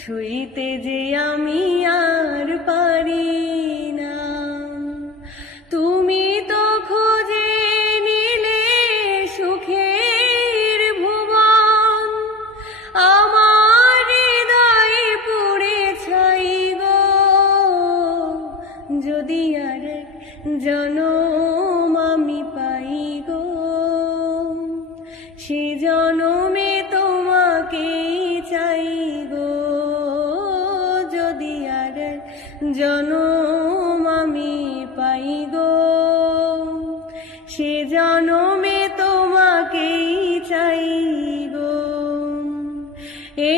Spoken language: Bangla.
সইতে যে আমি আর পারি না। তুমি তো খোঁজে নিলে সুখের ভুবন, আমার হৃদয়ে পুড়ে ছাই গো। যদি আর জনম আমি পাই গো, সে জনমে তোমাকেই চাই গো। যদি আর জনম আমি পাই গো, সে জনমে তোমাকেই চাই গো। এ